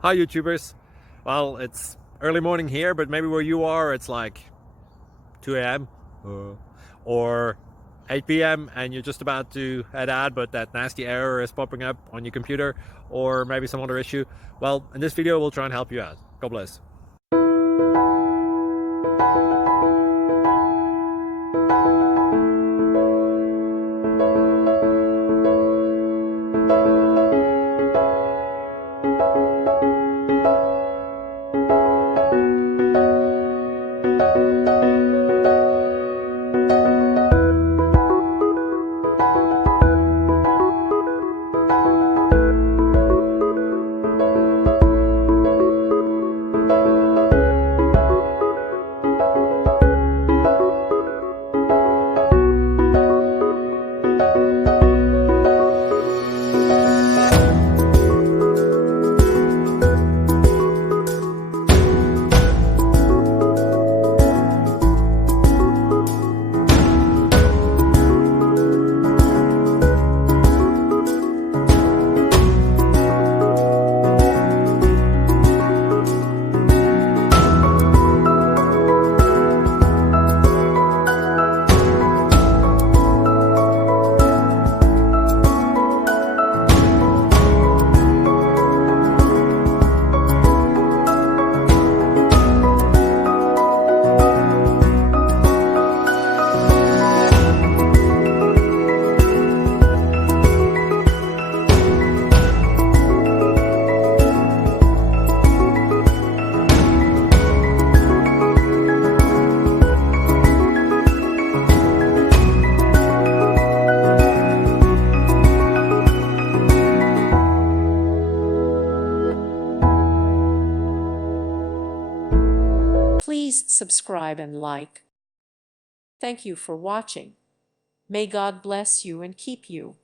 Hi YouTubers. Well, it's early morning here, but maybe where you are it's like 2 a.m. or 8 p.m. and you're just about to head out, but that nasty error is popping up on your computer, or maybe some other issue. Well, in this video we'll try and help you out. God bless. Please subscribe and like. Thank you for watching. May God bless you and keep you.